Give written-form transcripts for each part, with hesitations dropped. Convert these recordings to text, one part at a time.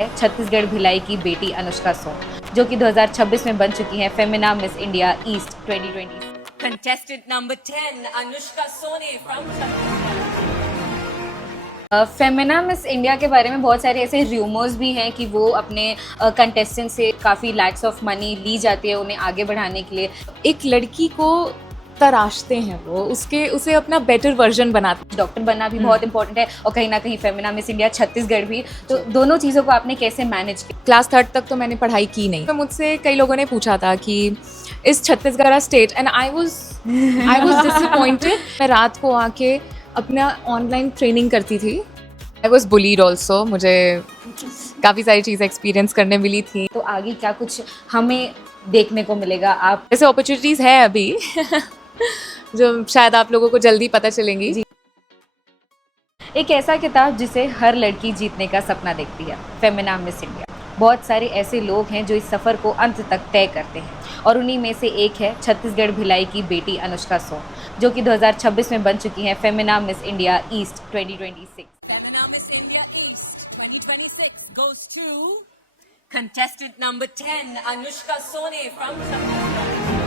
छत्तीसगढ़ भिलाई की बेटी अनुष्का सोन, जो कि 2026 में बन चुकी हैं Femina Miss India east 2020। Contestant number 10, Anushka Sone from Chhattisgarh. Femina Miss India के बारे में बहुत सारे ऐसे र्यूमर्स भी हैं कि वो अपने कंटेस्टेंट से काफ़ी लैक्स ऑफ मनी ली जाती है उन्हें आगे बढ़ाने के लिए। एक लड़की को तराशते हैं वो, उसे अपना बेटर वर्जन बनाते हैं। डॉक्टर बनना भी बहुत इंपॉर्टेंट है और कहीं ना कहीं फेमिना मिस इंडिया छत्तीसगढ़ भी, तो दोनों चीज़ों को आपने कैसे मैनेज किया? क्लास 3 तक तो मैंने पढ़ाई की नहीं, तो मुझसे कई लोगों ने पूछा था कि इस Chhattisgarh state, and I was disappointed. मैं रात को आके अपना ऑनलाइन ट्रेनिंग करती थी। आई वॉज बुलीड ऑल्सो, मुझे काफ़ी सारी चीज़ें एक्सपीरियंस करने मिली थी। तो आगे क्या कुछ हमें देखने को मिलेगा? आप ऐसे अपॉर्चुनिटीज़ हैं अभी जो शायद आप लोगों को जल्दी पता चलेंगी। एक ऐसा किताब जिसे हर लड़की जीतने का सपना देखती है, फेमिना मिस इंडिया। बहुत सारे ऐसे लोग हैं जो इस सफ़र को अंत तक तय करते हैं और उन्हीं में से एक है छत्तीसगढ़ भिलाई की बेटी अनुष्का सोन, जो कि 2026 में बन चुकी हैं Femina Miss India east 2026। Femina Miss India East 2026 goes to contestant number 10, Anushka Sone from Chhattisgarh.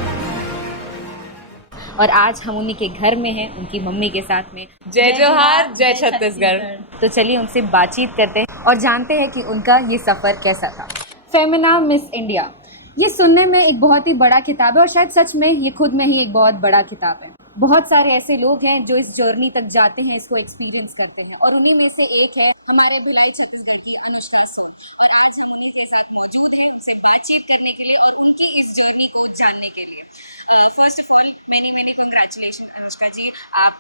और आज हम उन्हीं के घर में हैं, उनकी मम्मी के साथ में। जय जोहार, जय छत्तीसगढ़। तो चलिए उनसे बातचीत करते हैं और जानते हैं कि उनका ये सफ़र कैसा था। फेमिना मिस इंडिया, ये सुनने में एक बहुत ही बड़ा किताब है और शायद सच में ये खुद में ही एक बहुत बड़ा किताब है। बहुत सारे ऐसे लोग हैं जो इस जर्नी तक जाते हैं, इसको एक्सपीरियंस करते हैं और उन्हीं में से एक है हमारे भिलाई छत्तीसगढ़ की अनुष्का सोन। और आज हम उन्हीं के साथ मौजूद हैं उनसे बातचीत करने के लिए और उनकी इस जर्नी को जानने के लिए। First of all many congratulation Anushka ji, आप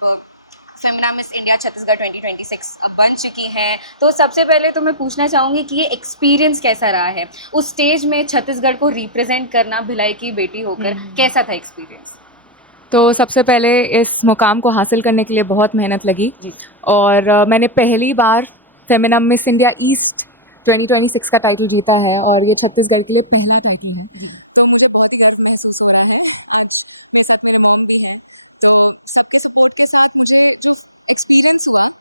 फेमिना मिस इंडिया छत्तीसगढ़ 2026 अब बन चुकी हैं। तो सबसे पहले तो मैं पूछना चाहूँगी कि ये एक्सपीरियंस कैसा रहा है, उस स्टेज में छत्तीसगढ़ को रिप्रेजेंट करना भिलाई की बेटी होकर, कैसा था एक्सपीरियंस? तो सबसे पहले इस मुकाम को हासिल करने के लिए बहुत मेहनत लगी और मैंने पहली बार फेमिना मिस इंडिया ईस्ट 2026 का टाइटल जीता है और ये छत्तीसगढ़ के लिए पहला टाइटल है। तो मुझे बहुत ही गर्व महसूस हो रहा है। आज मेरे साथ मेरे मॉम भी हैं, तो सबके सपोर्ट के साथ मुझे जो एक्सपीरियंस हुआ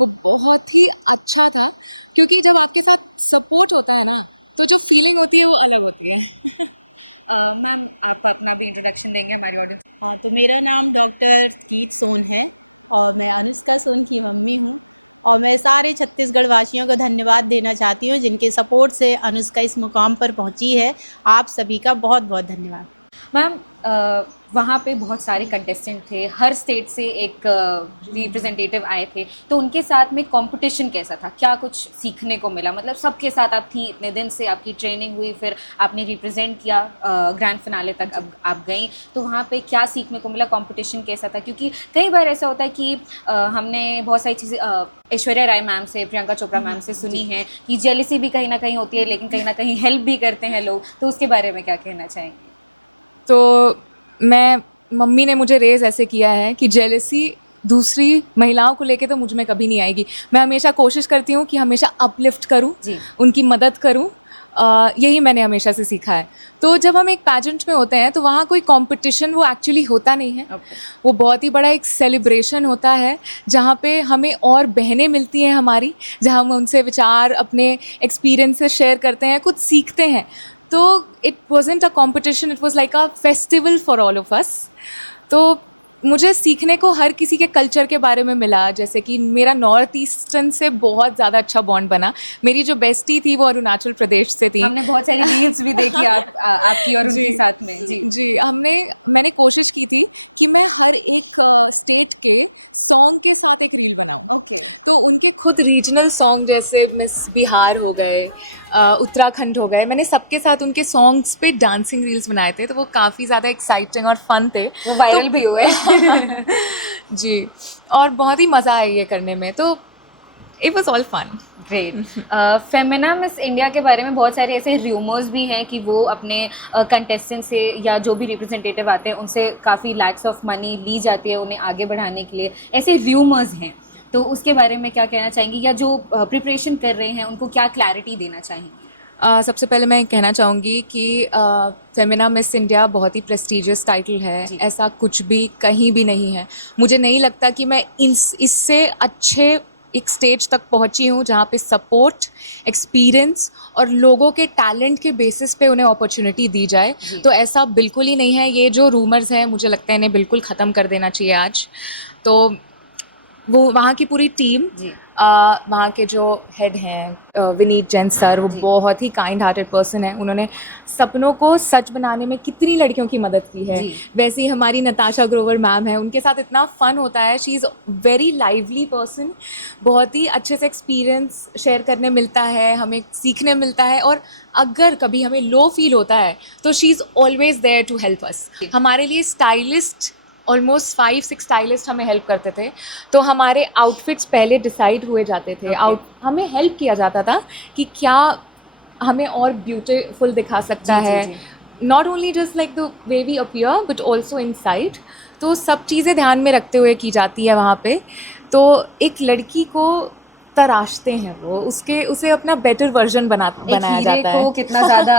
वो बहुत ही अच्छा था, क्योंकि जब आपके साथ सपोर्ट होता है ना तो जो फीलिंग होती है वो अलग होती है। मैम आप अपना भी इंट्रोडक्शन देंगे हमारी ऑडियंस? हाँ, तो मेरा नाम डॉक्टर गीत सोन है और मैं अनुष्का सोन की मम्मी हूँ और मैं सारे छत्तीसगढ़ वासियों को धन्यवाद देना चाहती हूँ जिनके सपोर्ट से अनुष्का इस मुकाम पर पहुँची है। आप सभी का बहुत बहुत धन्यवाद। मैम वहाँ पे बहुत सारे कंटेस्टेंट थे, हर स्टेट से एक रिप्रेजेंटेटिव आए थे, तो उनके साथ में कंपटीशन कैसा था? क्या कुछ सीखने को मिला? मतलब सबके साथ आप थी, इतने दिन से आपकी ट्रेनिंग हुई, फिर आपने रिप्रेजेंट किया, ग्रैंड फिनाले तक अब आप गई, तो वहाँ पे क्या सीखने को मिला? कंपटीशन कैसा था? क्योंकि कई बार ऐसा होता है कि हमने बहुत सारी चीज़ें ऐश्वर्या राय मैम से, प्रियंका चोपड़ा मैम से सुनी है कि जेलसी भी कहीं ना कहीं होती है, लेकिन कहीं ना कहीं हेल्प भी करते हैं लोग, तो उसके बारे में क्या कहना चाहेंगे? तो मम्मी ने मुझे रेज़ ऐसे किया है कि जेलसी दूसरी महिलाओं को लेके तो मुझ में कभी नहीं आएगी। मैं हमेशा कोशिश करती हूँ कि हमेशा अपलिफ्ट करूँ, उनकी मदद करूँ। यही मैंने हमेशा से सीखा है। तो जब हम एक पैजेंट में होते हैं तो वहाँ कोई कंपटीशन वो एक्चुअली होता नहीं है। वो बहुत ही बड़ा एक सेलिब्रेशन होता है जहाँ पे हमें और बहनें मिलती हैं हमारी, जहाँ हम उनसे विचार, अपने एक्सपीरियंसेस शेयर करते हैं, कुछ सीखते हैं। तो it wasn't a competition, it was like a festival for all of us. तो मुझे सीखने को हर किसी के कल्चर के बारे में मिला, जैसे कि मेरा नॉर्थ ईस्टर्न से बहुत ज़्यादा अच्छा बॉन्ड बना। मेरी जो बेस्टी थी वो अरुणाचल प्रदेश से थी। हमने बहुत सारी रील्स भी देखी आपकी और उनके साथ में। जी मैंने कोशिश की थी कि मैं हर एक स्टेट के सॉन्ग के साथ एक रील बनाऊं। ओके। तो उनके खुद रीजनल सॉन्ग जैसे मिस बिहार हो गए, उत्तराखंड हो गए, मैंने सबके साथ उनके सॉन्ग्स पे डांसिंग रील्स बनाए थे। तो वो काफ़ी ज़्यादा एक्साइटिंग और फन थे, वो वायरल भी हुए। जी, और बहुत ही मज़ा आया ये करने में। तो it was all fun. Great. Femina Miss India के बारे में बहुत सारे ऐसे र्यूमर्स भी हैं कि वो अपने कंटेस्टेंट से या जो भी रिप्रेजेंटेटिव आते हैं उनसे काफ़ी लैक्स ऑफ मनी ली जाती है उन्हें आगे बढ़ाने के लिए, ऐसे र्यूमर्स हैं। तो उसके बारे में क्या कहना चाहेंगी, या जो प्रिपरेशन कर रहे हैं उनको क्या क्लैरिटी देना चाहेंगी? सबसे पहले मैं कहना चाहूँगी कि फेमिना मिस इंडिया बहुत ही प्रेस्टीजियस टाइटल है, ऐसा कुछ भी कहीं भी नहीं है। मुझे नहीं लगता कि मैं इससे अच्छे एक स्टेज तक पहुंची हूँ जहाँ पे सपोर्ट, एक्सपीरियंस और लोगों के टैलेंट के बेसिस पे उन्हें अपॉर्चुनिटी दी जाए। तो ऐसा बिल्कुल ही नहीं है। ये जो रूमर्स हैं मुझे लगता है इन्हें बिल्कुल ख़त्म कर देना चाहिए आज। तो वो वहाँ की पूरी टीम, वहाँ के जो हेड हैं विनीत जैन सर, वो बहुत ही काइंड हार्टेड पर्सन है। उन्होंने सपनों को सच बनाने में कितनी लड़कियों की मदद की है। वैसे ही हमारी नताशा ग्रोवर मैम है, उनके साथ इतना फ़न होता है। She is very lively person, बहुत ही अच्छे से एक्सपीरियंस शेयर करने मिलता है, हमें सीखने मिलता है। और अगर कभी हमें लो फील होता है तो she is always there to help us. हमारे लिए स्टाइलिस्ट ऑलमोस्ट 5-6 स्टाइलिस्ट हमें हेल्प करते थे। तो हमारे आउटफिट्स पहले डिसाइड हुए जाते थे। हमें हेल्प किया जाता था कि क्या हमें और ब्यूटीफुल दिखा सकता है, not only just like the way we appear but also inside. तो सब चीज़ें ध्यान में रखते हुए की जाती है वहाँ पे। तो एक लड़की को तराशते हैं वो, उसे अपना बेटर वर्जन बनाया जाता है। को कितना ज़्यादा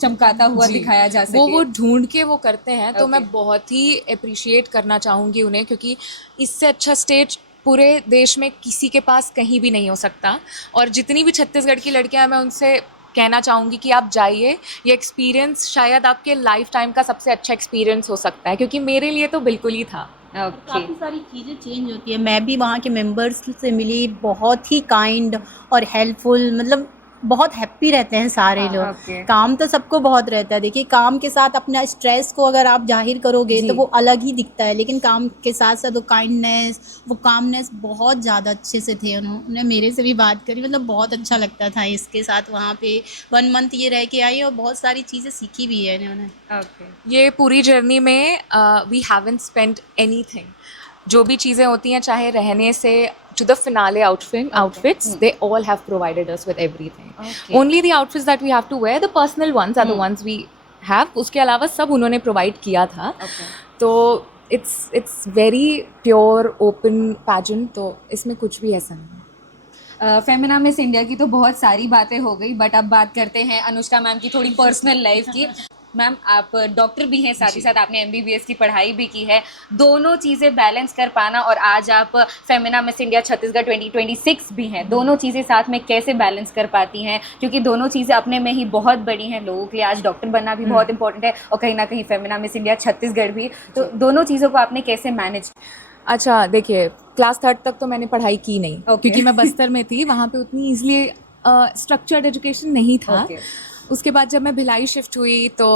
चमकाता हुआ दिखाया जा सके, वो ढूंढ के वो करते हैं। तो मैं बहुत ही अप्रिशिएट करना चाहूँगी उन्हें, क्योंकि इससे अच्छा स्टेज पूरे देश में किसी के पास कहीं भी नहीं हो सकता। और जितनी भी छत्तीसगढ़ की लड़कियां हैं, मैं उनसे कहना चाहूँगी कि आप जाइए। ये एक्सपीरियंस शायद आपके लाइफ टाइम का सबसे अच्छा एक्सपीरियंस हो सकता है, क्योंकि मेरे लिए तो बिल्कुल ही था। काफ़ी सारी चीज़ें चेंज होती है। मैं भी वहाँ के मेंबर्स से मिली, बहुत ही काइंड और हेल्पफुल, मतलब बहुत हैप्पी रहते हैं सारे लोग। काम तो सबको बहुत रहता है। देखिए, काम के साथ अपना स्ट्रेस को अगर आप जाहिर करोगे तो वो अलग ही दिखता है, लेकिन काम के साथ साथ वो काइंडनेस, वो कामनेस बहुत ज़्यादा अच्छे से थे। उन्होंने मेरे से भी बात करी, मतलब बहुत अच्छा लगता था इसके साथ। वहाँ पे 1 मंथ ये रह के आई और बहुत सारी चीज़ें सीखी भी है इन्होंने। ये पूरी जर्नी में वी हैवंट स्पेंट एनीथिंग। जो भी चीज़ें होती हैं, चाहे रहने से to the finale outfits, they all have provided us with everything. Only the outfits that we have to wear, the personal ones are the ones we have. उसके अलावा सब उन्होंने provide किया था। तो it's very pure open pageant, तो इसमें कुछ भी ऐसा नहीं। फेमिना मिस इंडिया की तो बहुत सारी बातें हो गई, बट अब बात करते हैं अनुष्का मैम की थोड़ी पर्सनल लाइफ की। मैम, आप डॉक्टर भी हैं, साथ ही साथ आपने MBBS की पढ़ाई भी की है। दोनों चीज़ें बैलेंस कर पाना, और आज आप फेमिना मिस इंडिया छत्तीसगढ़ 2026 भी हैं, दोनों चीज़ें साथ में कैसे बैलेंस कर पाती हैं? क्योंकि दोनों चीज़ें अपने में ही बहुत बड़ी हैं लोगों के लिए। आज डॉक्टर बनना भी बहुत इंपॉर्टेंट है, और कहीं ना कहीं फेमिना मिस इंडिया छत्तीसगढ़ भी। तो दोनों चीज़ों को आपने कैसे मैनेज? अच्छा, देखिए, क्लास 3 तक तो मैंने पढ़ाई की नहीं, क्योंकि मैं बस्तर में थी। वहाँ पे उतनी ईजिली स्ट्रक्चर्ड एजुकेशन नहीं था। उसके बाद जब मैं भिलाई शिफ्ट हुई तो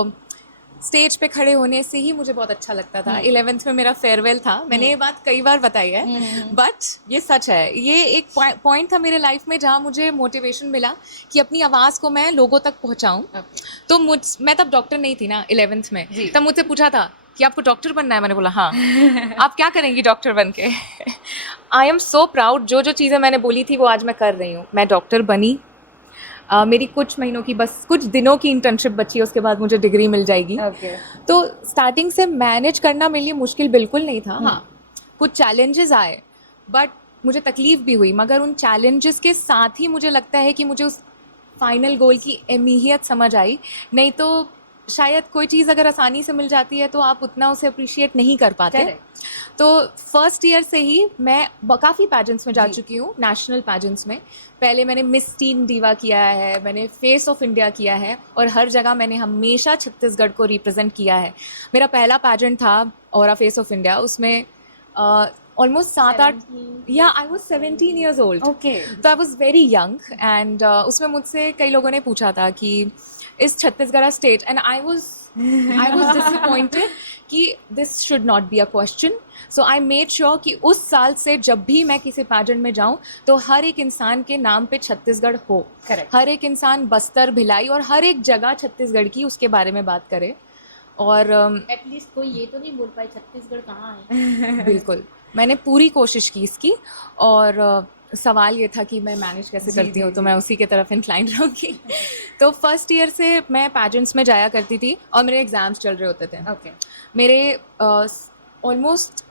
स्टेज पे खड़े होने से ही मुझे बहुत अच्छा लगता था। 11th में मेरा फेयरवेल था, मैंने ये बात कई बार बताई है, बट ये सच है। ये एक पॉइंट था मेरे लाइफ में जहाँ मुझे मोटिवेशन मिला कि अपनी आवाज़ को मैं लोगों तक पहुँचाऊँ। तो मैं तब डॉक्टर नहीं थी ना 11th में। तब मुझसे पूछा था कि आपको डॉक्टर बनना है? मैंने बोला हाँ। आप क्या करेंगी डॉक्टर बन के? I am so proud. जो चीज़ें मैंने बोली थी वो आज मैं कर रही हूँ। मैं डॉक्टर बनी। मेरी कुछ महीनों की, बस कुछ दिनों की इंटर्नशिप बची है, उसके बाद मुझे डिग्री मिल जाएगी। तो स्टार्टिंग से मैनेज करना मेरे लिए मुश्किल बिल्कुल नहीं था। हाँ, कुछ चैलेंजेस आए, बट मुझे तकलीफ़ भी हुई, मगर उन चैलेंजेस के साथ ही मुझे लगता है कि मुझे उस फाइनल गोल की अहमियत समझ आई। नहीं तो शायद कोई चीज़ अगर आसानी से मिल जाती है तो आप उतना उसे अप्रिशिएट नहीं कर पाते। तो फर्स्ट ईयर से ही मैं काफ़ी पैजेंट्स में जा चुकी हूँ, नेशनल पैजेंट्स में। पहले मैंने मिस टीन दीवा किया है, मैंने फेस ऑफ इंडिया किया है, और हर जगह मैंने हमेशा छत्तीसगढ़ को रिप्रेजेंट किया है। मेरा पहला पैजेंट था और फेस ऑफ इंडिया, उसमें ऑलमोस्ट 7-8 या आई वॉज 17 ईयर्स ओल्ड। तो I was very young, and उसमें मुझसे कई लोगों ने पूछा था कि इस Chhattisgarh state, and I was disappointed कि this should not be a question. So I made sure कि उस साल से जब भी मैं किसी पैजेंट में जाऊं तो हर एक इंसान के नाम पे छत्तीसगढ़ हो। हर एक इंसान बस्तर, भिलाई और हर एक जगह छत्तीसगढ़ की उसके बारे में बात करे। और एटलीस्ट कोई ये तो नहीं बोल पाए छत्तीसगढ़ कहाँ है। बिल्कुल, मैंने पूरी कोशिश की इसकी। और सवाल ये था कि मैं मैनेज कैसे करती हूँ, तो मैं उसी के तरफ इंक्लाइंड रहूँगी। तो फर्स्ट ईयर से मैं पैजेंट्स में जाया करती थी, और मेरे एग्ज़ाम्स चल रहे होते थे। मेरे ऑलमोस्ट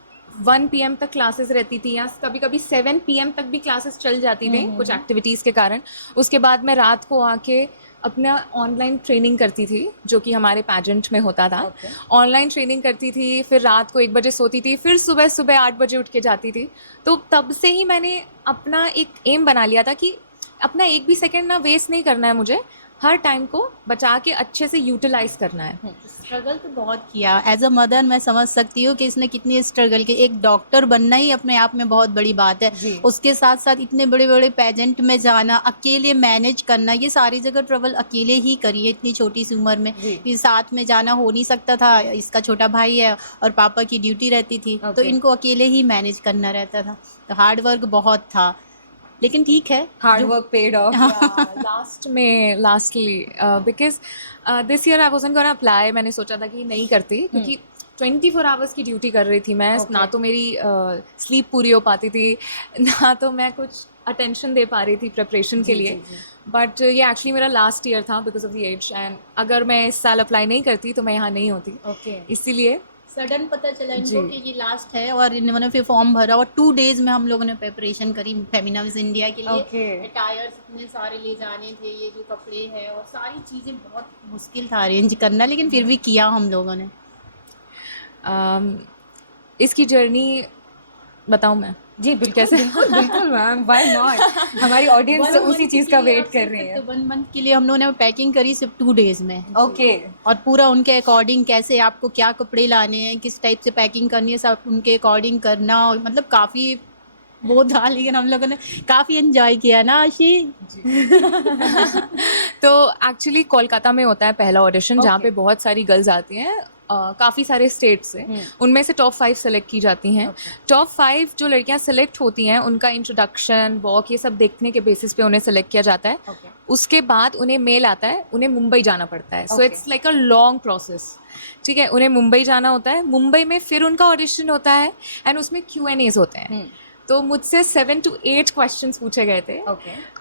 1 PM तक क्लासेस रहती थी, या कभी कभी 7 PM तक भी क्लासेस चल जाती थी कुछ एक्टिविटीज़ के कारण। उसके बाद मैं रात को आके अपना ऑनलाइन ट्रेनिंग करती थी, जो कि हमारे पैजेंट में होता था। ऑनलाइन ट्रेनिंग करती थी, फिर रात को 1 बजे सोती थी, फिर सुबह सुबह 8 बजे उठ के जाती थी। तो तब से ही मैंने अपना एक एम बना लिया था कि अपना एक भी सेकंड ना वेस्ट नहीं करना है, मुझे हर टाइम को बचा के अच्छे से यूटिलाइज करना है। स्ट्रगल तो बहुत किया एज अ मदर, मैं समझ सकती हूँ कि इसने कितनी स्ट्रगल की। एक डॉक्टर बनना ही अपने आप में बहुत बड़ी बात है, उसके साथ साथ इतने बड़े बड़े पेजेंट में जाना, अकेले मैनेज करना, ये सारी जगह ट्रेवल अकेले ही करी है इतनी छोटी सी उम्र में। कि साथ में जाना हो नहीं सकता था, इसका छोटा भाई है और पापा की ड्यूटी रहती थी, तो इनको अकेले ही मैनेज करना रहता था। तो हार्ड वर्क बहुत था, लेकिन ठीक है, hard work paid of. Lastly because this year I wasn't gonna apply. मैंने सोचा था कि नहीं करती, क्योंकि 24 आवर्स की ड्यूटी कर रही थी मैं। ना तो मेरी स्लीप पूरी हो पाती थी, ना तो मैं कुछ अटेंशन दे पा रही थी प्रिपरेशन के लिए। बट ये एक्चुअली मेरा लास्ट ईयर था because of the age, and अगर मैं इस साल अप्लाई नहीं करती तो मैं यहाँ नहीं होती। इसीलिए सडन पता चला इनको कि ये लास्ट है, और इन्होंने फिर फॉर्म भरा, और 2 डेज में हम लोगों ने प्रिपरेशन करी फेमिना मिस इंडिया के लिए। अटायर्स इतने सारे ले जाने थे, ये जो कपड़े हैं और सारी चीज़ें, बहुत मुश्किल था अरेंज करना, लेकिन फिर भी किया हम लोगों ने। इसकी जर्नी बताऊँ मैं? जी बिल्कुल, बिल्कुल बिल्कुल मैम, व्हाई नॉट। हमारी ऑडियंस उसी चीज़ का वेट कर रही है। 1 मंथ के लिए हम लोगों ने पैकिंग करी सिर्फ 2 डेज में। ओके। और पूरा उनके अकॉर्डिंग, कैसे आपको क्या कपड़े लाने हैं, किस टाइप से पैकिंग करनी है, सब उनके अकॉर्डिंग करना, और मतलब काफ़ी वो था, लेकिन हम लोगों ने काफ़ी एंजॉय किया ना आशी। तो एक्चुअली कोलकाता में होता है पहला ऑडिशन, जहाँ पे बहुत सारी गर्ल्स आती हैं काफ़ी सारे स्टेट से। उनमें से टॉप 5 सेलेक्ट की जाती हैं। टॉप 5 जो लड़कियां सेलेक्ट होती हैं, उनका इंट्रोडक्शन, वॉक, ये सब देखने के बेसिस पे उन्हें सेलेक्ट किया जाता है। उसके बाद उन्हें मेल आता है, उन्हें मुंबई जाना पड़ता है। So it's like a long process, ठीक है। उन्हें मुंबई जाना होता है, मुंबई में फिर उनका ऑडिशन होता है, एंड उसमें Q&As होते हैं। तो मुझसे 7 to 8 क्वेश्चंस पूछे गए थे।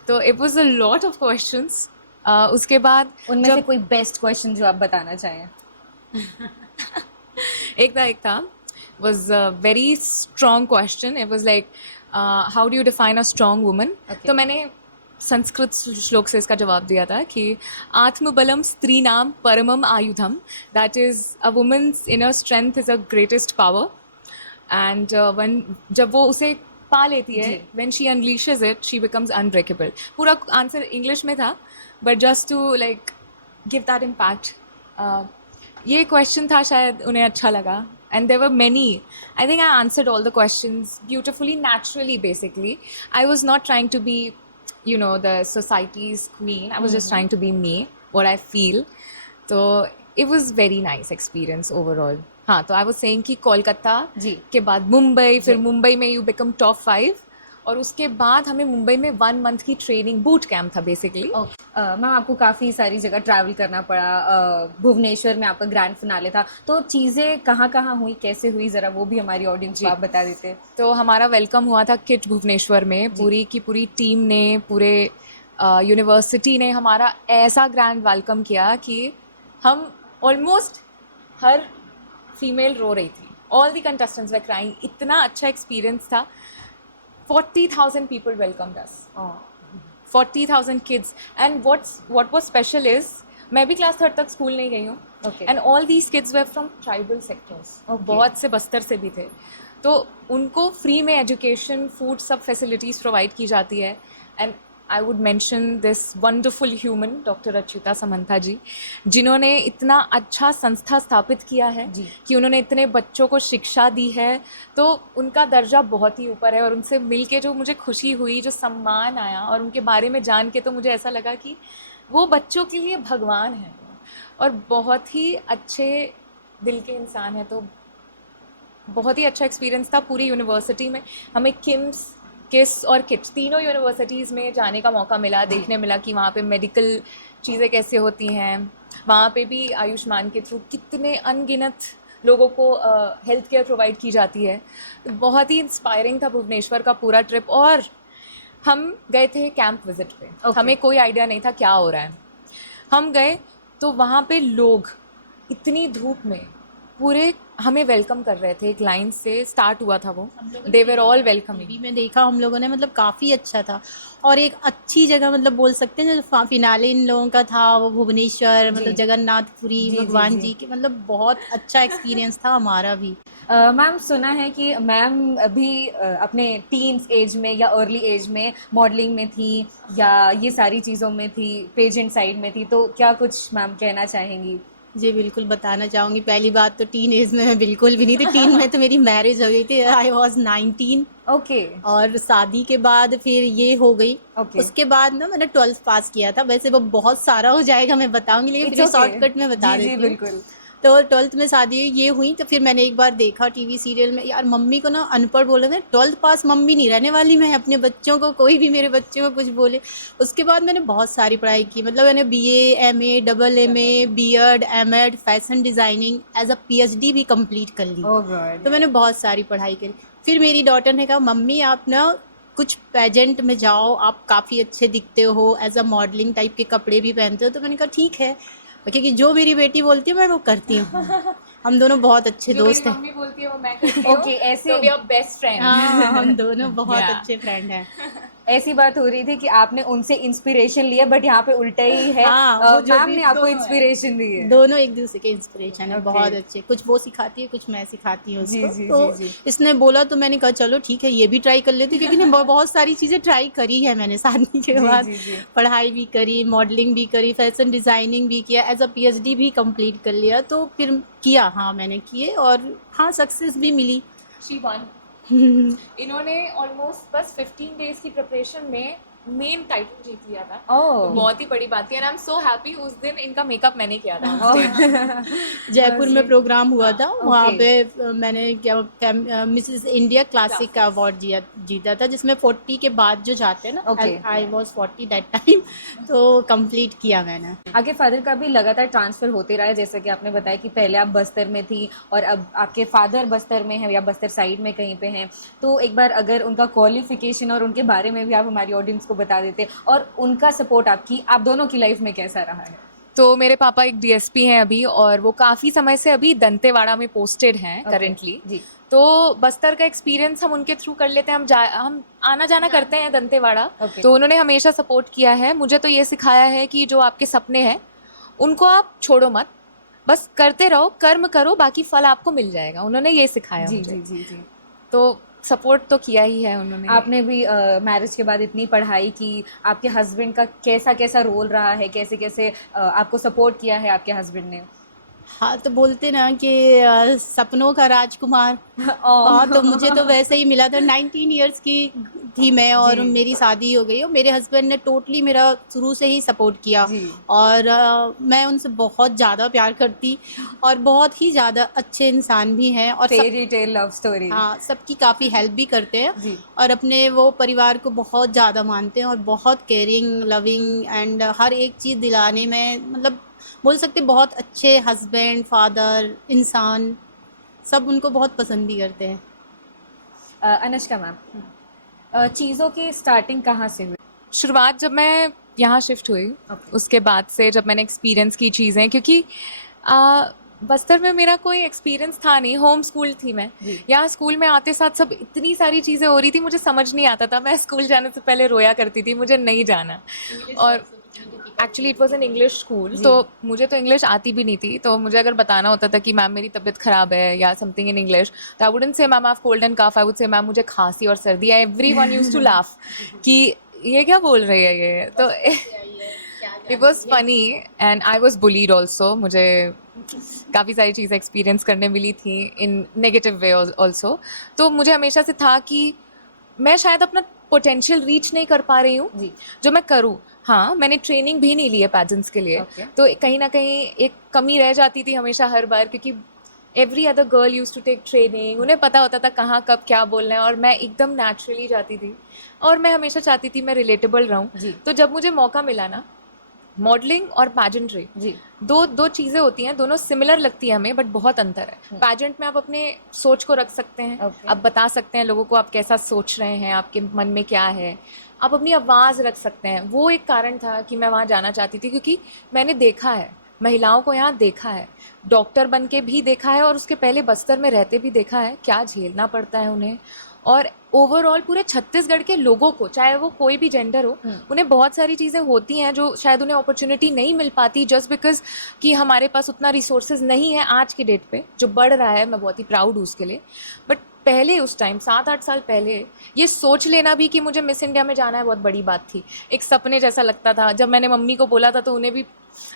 तो it was a lot of questions. उसके बाद उनमें से कोई बेस्ट क्वेश्चन जो आप बताना चाहें? एक था was a very strong question. It was like how do you define a strong woman? तो मैंने संस्कृत श्लोक से इसका जवाब दिया था कि आत्मबलम स्त्रीणाम परमम आयुधम, that is a women's inner strength is a greatest power, and जब वो उसे पा लेती है, when she unleashes it, she becomes unbreakable. पूरा आंसर इंग्लिश में था, but just to like give that impact, ये क्वेश्चन था, शायद उन्हें अच्छा लगा। And there were many, I think I answered all the questions beautifully, naturally. Basically I was not trying to be, you know, the society's queen. I was just trying to be me, what I feel. तो it was very nice experience overall. हाँ, तो I was saying कि कोलकाता के बाद मुंबई, फिर मुंबई में you become top 5, और उसके बाद हमें मुंबई में 1 मंथ की ट्रेनिंग, बूट कैंप था बेसिकली। मैम आपको काफ़ी सारी जगह ट्रैवल करना पड़ा। भुवनेश्वर में आपका ग्रैंड फिनाले था, तो चीज़ें कहाँ कहाँ हुई, कैसे हुई, ज़रा वो भी हमारी ऑडियंस को आप बता देते। तो हमारा वेलकम हुआ था किट भुवनेश्वर में। पूरी की पूरी टीम ने, पूरे यूनिवर्सिटी ने हमारा ऐसा ग्रैंड वेलकम किया कि हम ऑलमोस्ट हर फीमेल रो रही थी। All the contestants were crying. इतना अच्छा एक्सपीरियंस था। 40,000 people welcomed us. 40,000 kids. And what was special is, मैं भी क्लास 3rd तक स्कूल नहीं गई हूँ, and all these kids were from tribal sectors. बहुत से बस्तर से भी थे। तो उनको फ्री में एजुकेशन, फूड, सब फैसिलिटीज़ प्रोवाइड की जाती है। And I would mention this wonderful human doctor Achyuta Samanta ji, जिन्होंने इतना अच्छा संस्था स्थापित किया है कि उन्होंने इतने बच्चों को शिक्षा दी है। तो उनका दर्जा बहुत ही ऊपर है, और उनसे मिलके जो मुझे खुशी हुई, जो सम्मान आया, और उनके बारे में जान के तो मुझे ऐसा लगा कि वो बच्चों के लिए भगवान हैं और बहुत ही अच्छे दिल के इंसान हैं। तो बहुत ही अच्छा एक्सपीरियंस था। पूरी यूनिवर्सिटी में हमें किस और किट तीनों यूनिवर्सिटीज़ में जाने का मौका मिला, देखने मिला कि वहाँ पे मेडिकल चीज़ें कैसे होती हैं। वहाँ पे भी आयुष्मान के थ्रू कितने अनगिनत लोगों को हेल्थ केयर प्रोवाइड की जाती है। तो बहुत ही इंस्पायरिंग था भुवनेश्वर का पूरा ट्रिप। और हम गए थे कैंप विजिट पे। हमें कोई आइडिया नहीं था क्या हो रहा है। हम गए तो वहाँ पे लोग इतनी धूप में पूरे हमें वेलकम कर रहे थे, एक लाइन से स्टार्ट हुआ था वो, दे वर ऑल वेलकमिंग। टीवी में देखा हम लोगों ने, मतलब काफ़ी अच्छा था और एक अच्छी जगह, मतलब बोल सकते हैं जो फिनाले इन लोगों का था वो भुवनेश्वर, मतलब जगन्नाथपुरी भगवान जी के, मतलब बहुत अच्छा एक्सपीरियंस था हमारा भी। मैम सुना है कि मैम अभी अपने टीन्स एज में या अर्ली एज में मॉडलिंग में थी या ये सारी चीज़ों में थी, पेजेंट साइड में थी, तो क्या कुछ मैम कहना चाहेंगी? जी बिल्कुल बताना चाहूँगी। पहली बात तो टीन एज में मैं बिल्कुल भी नहीं थी, टीन में तो मेरी मैरिज हो गई थी, आई वॉज 19। ओके। और शादी के बाद फिर ये हो गई। Okay. उसके बाद ना मैंने 12th पास किया था, वैसे वो बहुत सारा हो जाएगा मैं बताऊंगी, लेकिन It's फिर okay. शॉर्टकट में बता जी, देती जी, हूँ। बिल्कुल। तो 12th में शादी ये हुई, तो फिर मैंने एक बार देखा टीवी सीरियल में, यार मम्मी को ना अनपढ़ बोल रहे थे, 12th पास मम्मी नहीं रहने वाली मैं अपने बच्चों को, कोई भी मेरे बच्चों को कुछ बोले। उसके बाद मैंने बहुत सारी पढ़ाई की, मतलब मैंने BA MA MA B.Ed M.Ed fashion designing as a PhD भी कंप्लीट कर ली। Oh God. तो मैंने बहुत सारी पढ़ाई करी। फिर मेरी डॉटर ने कहा मम्मी आप ना कुछ पेजेंट में जाओ, आप काफ़ी अच्छे दिखते हो, एज अ मॉडलिंग टाइप के कपड़े भी पहनते हो। तो मैंने कहा ठीक है, क्योंकि जो मेरी बेटी बोलती है मैं वो करती हूँ। हम दोनों बहुत अच्छे दोस्त हैं। मम्मी बोलती है वो मैं करती हूँ। Okay, ऐसे- तो वी आर बेस्ट फ्रेंड। हाँ हम दोनों बहुत Yeah. अच्छे फ्रेंड हैं। ऐसी बात हो रही थी कि आपने उनसे इंस्पिरेशन लिया, बट यहाँ पे उल्टा ही है। हाँ, वो जो मैम भी ने आपको दोनों है। इंस्पिरेशन दी है। दोनों एक दूसरे के इंस्पिरेशन है, Okay. बहुत अच्छे। कुछ वो सिखाती है, कुछ मैं सिखाती हूँ जी, उसको। जी, तो जी, जी। इसने बोला तो मैंने कहा चलो ठीक है ये भी ट्राई कर लेती हूँ, क्योंकि ना बहुत सारी चीज़ें ट्राई करी है मैंने शादी के जी, बाद। जी, जी। पढ़ाई भी करी, मॉडलिंग भी करी, फैशन डिज़ाइनिंग भी किया, एज अ PhD भी कंप्लीट कर लिया। तो फिर किया, हाँ मैंने किए और हाँ सक्सेस भी मिली। She won. इन्होंने ऑलमोस्ट बस 15 डेज की प्रिपरेशन में मेन टाइटल जीत लिया था। ओह। तो बहुत ही बड़ी बात थी and I am so happy. उस दिन इनका मेकअप मैंने किया था on stage। जयपुर में प्रोग्राम हुआ था, वहाँ okay. पे मैंने क्या मिसेस इंडिया क्लासिक का अवार्ड जीता था, जिसमें 40 के बाद जो जाते हैं ना, Okay. I was 40 that time. तो कंप्लीट किया मैंने। आपके फादर का भी लगातार ट्रांसफ़र होते रहा है, जैसा कि आपने बताया कि पहले आप बस्तर में थी और अब आपके फादर बस्तर में हैं या बस्तर साइड में कहीं पे हैं। तो एक बार अगर उनका क्वालिफिकेशन और उनके बारे में भी आप हमारी ऑडियंस को बता देते, और उनका सपोर्ट आप दोनों की लाइफ में कैसा रहा है? तो मेरे पापा एक DSP हैं अभी, और वो काफ़ी समय से अभी दंतेवाड़ा में पोस्टेड हैं करेंटली। जी। तो बस्तर का एक्सपीरियंस हम उनके थ्रू कर लेते हैं, हम आना जाना करते हैं दंतेवाड़ा। Okay. तो उन्होंने हमेशा सपोर्ट किया है। मुझे तो ये सिखाया है कि जो आपके सपने हैं उनको आप छोड़ो मत, बस करते रहो, कर्म करो, बाकी फल आपको मिल जाएगा। उन्होंने ये सिखाया जी, मुझे। जी, जी, जी। तो सपोर्ट तो किया ही है उन्होंने। आपने भी मैरिज के बाद इतनी पढ़ाई की, आपके हस्बैंड का कैसा कैसा रोल रहा है, कैसे कैसे आपको सपोर्ट किया है आपके हस्बैंड ने? हाँ तो बोलते ना कि सपनों का राजकुमार। हाँ तो मुझे तो वैसे ही मिला था। 19 इयर्स की थी मैं और मेरी शादी हो गई, और मेरे हस्बैंड ने टोटली मेरा शुरू से ही सपोर्ट किया। जी। और मैं उनसे बहुत ज़्यादा प्यार करती, और बहुत ही ज़्यादा अच्छे इंसान भी हैं, और फेरी टेल लव स्टोरी। हाँ सबकी काफ़ी हेल्प भी करते हैं। जी। और अपने वो परिवार को बहुत ज़्यादा मानते हैं, और बहुत केयरिंग लविंग एंड हर एक चीज़ दिलाने में, मतलब बोल सकते बहुत अच्छे हस्बैंड फादर इंसान, सब उनको बहुत पसंद भी करते हैं। अनुष्का मैम, चीज़ों की स्टार्टिंग कहाँ से हुई? शुरुआत जब मैं यहाँ शिफ्ट हुई, उसके बाद से जब मैंने एक्सपीरियंस की चीज़ें, क्योंकि बस्तर में मेरा कोई एक्सपीरियंस था नहीं, होम स्कूल थी मैं। यहाँ स्कूल में आते साथ सब इतनी सारी चीज़ें हो रही थी, मुझे समझ नहीं आता था। मैं स्कूल जाने से पहले रोया करती थी, मुझे नहीं जाना। और actually it was an English school, तो मुझे तो इंग्लिश आती भी नहीं थी। तो मुझे अगर बताना होता था कि मैम मेरी तबीयत ख़राब है या समथिंग इन इंग्लिश, तो I wouldn't say ma'am I have cold and cough, I would say ma'am मुझे खांसी और सर्दी है। एवरीवन यूज्ड टू लाफ कि ये क्या बोल रही है ये। तो it was funny and I was bullied also. मुझे काफ़ी सारी चीज़ें एक्सपीरियंस करने मिली थी इन नेगेटिव वे ऑल्सो। तो मुझे हमेशा से था कि मैं शायद अपना पोटेंशियल रीच नहीं कर पा रही हूँ जो मैं करूँ। हाँ मैंने ट्रेनिंग भी नहीं ली है पैजेंट्स के लिए। तो कहीं ना कहीं एक कमी रह जाती थी हमेशा हर बार, क्योंकि every other girl use to take training, उन्हें पता होता था कहाँ कब क्या बोलना है, और मैं एकदम नेचुरली जाती थी। और मैं हमेशा चाहती थी मैं रिलेटेबल रहूँ। तो जब मुझे मौका मिला ना, मॉडलिंग और पैजेंट्री दो चीज़ें होती हैं, दोनों सिमिलर लगती है हमें, बट बहुत अंतर है। पैजेंट में आप अपने सोच को रख सकते हैं, आप बता सकते हैं लोगों को आप कैसा सोच रहे हैं, आपके मन में क्या है, आप अपनी आवाज़ रख सकते हैं। वो एक कारण था कि मैं वहाँ जाना चाहती थी, क्योंकि मैंने देखा है महिलाओं को यहाँ देखा है, डॉक्टर बन के भी देखा है और उसके पहले बस्तर में रहते भी देखा है क्या झेलना पड़ता है उन्हें। और ओवरऑल पूरे छत्तीसगढ़ के लोगों को, चाहे वो कोई भी जेंडर हो, उन्हें बहुत सारी चीज़ें होती हैं जो शायद उन्हें अपॉर्चुनिटी नहीं मिल पाती जस्ट बिकॉज कि हमारे पास उतना रिसोर्सेज नहीं है आज की डेट पे, जो बढ़ रहा है। मैं बहुत ही प्राउड हूँ उसके लिए। बट पहले उस टाइम 7-8 साल पहले ये सोच लेना भी कि मुझे मिस इंडिया में जाना है बहुत बड़ी बात थी, एक सपने जैसा लगता था। जब मैंने मम्मी को बोला था तो उन्हें भी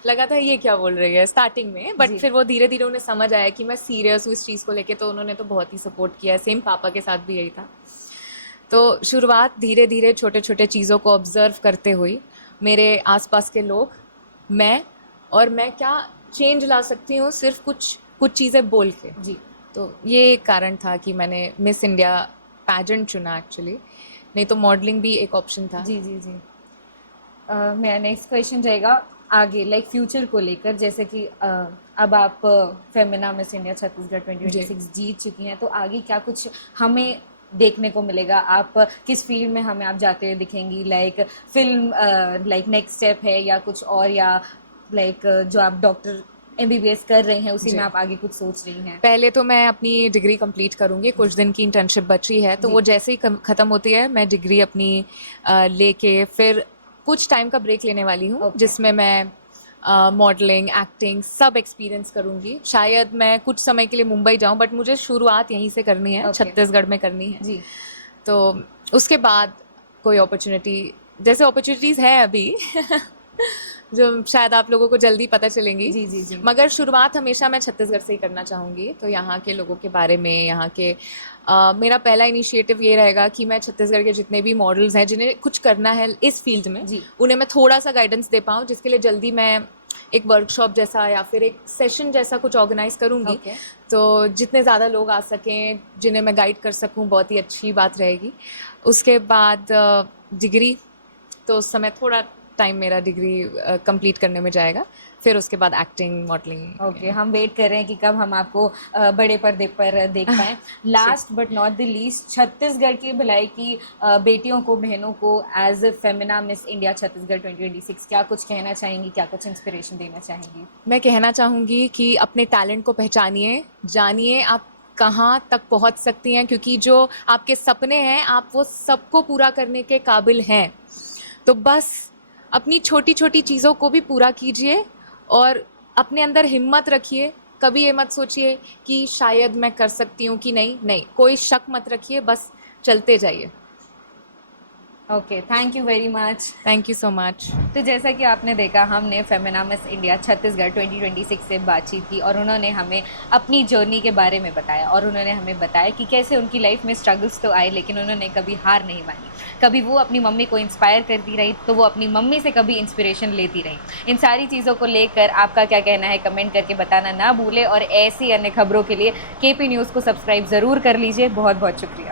लगा था ये क्या बोल रही है स्टार्टिंग में, बट फिर वो धीरे धीरे उन्हें समझ आया कि मैं सीरियस हूँ इस चीज़ को लेके, तो उन्होंने तो बहुत ही सपोर्ट किया है। सेम पापा के साथ भी यही था। तो शुरुआत धीरे धीरे छोटे छोटे चीज़ों को ऑब्ज़र्व करते हुए मेरे आसपास के लोग, मैं क्या चेंज ला सकती हूँ सिर्फ कुछ चीज़ें बोल के। जी, तो ये एक कारण था कि मैंने मिस इंडिया पैजेंट चुना एक्चुअली, नहीं तो मॉडलिंग भी एक ऑप्शन था। जी जी जी। मेरा नेक्स्ट क्वेश्चन रहेगा आगे, लाइक फ्यूचर को लेकर, जैसे कि अब आप फेमिना मिस इंडिया छत्तीसगढ़ 2026 जीत चुकी हैं, तो आगे क्या कुछ हमें देखने को मिलेगा? आप किस फील्ड में हमें आप जाते हुए दिखेंगी? Like film, like next step है या कुछ और, या लाइक जो आप डॉक्टर MBBS कर रही हैं उसी में आप आगे कुछ सोच रही हैं? पहले तो मैं अपनी डिग्री कंप्लीट करूँगी, कुछ दिन की इंटर्नशिप बची है, तो वो जैसे ही ख़त्म होती है मैं डिग्री अपनी लेके फिर कुछ टाइम का ब्रेक लेने वाली हूँ, जिसमें मैं मॉडलिंग, एक्टिंग सब एक्सपीरियंस करूँगी। शायद मैं कुछ समय के लिए मुंबई जाऊँ, बट मुझे शुरुआत यहीं से करनी है, छत्तीसगढ़ में करनी है जी। तो उसके बाद कोई अपॉर्चुनिटी, जैसे अपॉर्चुनिटीज़ हैं अभी जो शायद आप लोगों को जल्दी पता चलेंगी। जी जी जी। मगर शुरुआत हमेशा मैं छत्तीसगढ़ से ही करना चाहूँगी। तो यहाँ के लोगों के बारे में, यहाँ के मेरा पहला इनिशिएटिव ये रहेगा कि मैं छत्तीसगढ़ के जितने भी मॉडल्स हैं जिन्हें कुछ करना है इस फील्ड में, उन्हें मैं थोड़ा सा गाइडेंस दे पाऊँ, जिसके लिए जल्दी मैं एक वर्कशॉप जैसा या फिर एक सेशन जैसा कुछ ऑर्गेनाइज करूँगी। तो जितने ज़्यादा लोग आ सकें, जिन्हें मैं गाइड कर सकूँ, बहुत ही अच्छी बात रहेगी। उसके बाद डिग्री, तो उस समय थोड़ा टाइम मेरा डिग्री कंप्लीट करने में जाएगा, फिर उसके बाद एक्टिंग, मॉडलिंग। ओके, हम वेट कर रहे हैं कि कब हम आपको बड़े पर्दे पर देख पाएँ। Last but not the least, Chhattisgarh की भलाई की बेटियों को, बहनों को as Femina Miss India Chhattisgarh 2026 क्या कुछ कहना चाहेंगी, क्या कुछ इंस्पिरेशन देना चाहेंगी? मैं कहना चाहूँगी कि अपने टैलेंट को पहचानिए, जानिए आप कहाँ तक पहुँच सकती हैं, क्योंकि जो आपके सपने हैं आप वो सबको पूरा करने के काबिल हैं। तो बस अपनी छोटी छोटी चीज़ों को भी पूरा कीजिए और अपने अंदर हिम्मत रखिए। कभी ये मत सोचिए कि शायद मैं कर सकती हूँ कि नहीं, कोई शक मत रखिए, बस चलते जाइए। Okay, thank you very much. Thank you so much. तो जैसा कि आपने देखा, हमने फेमिना मिस इंडिया छत्तीसगढ़ 2026 से बातचीत की और उन्होंने हमें अपनी जर्नी के बारे में बताया और उन्होंने हमें बताया कि कैसे उनकी लाइफ में स्ट्रगल्स तो आए, लेकिन उन्होंने कभी हार नहीं मानी। कभी वो अपनी मम्मी को इंस्पायर करती रही, तो वो अपनी मम्मी से कभी इंस्पिरेशन लेती रही। इन सारी चीज़ों को लेकर आपका क्या कहना है, कमेंट करके बताना ना भूलें। और ऐसी अन्य खबरों के लिए KP न्यूज़ को सब्सक्राइब ज़रूर कर लीजिए। बहुत बहुत शुक्रिया।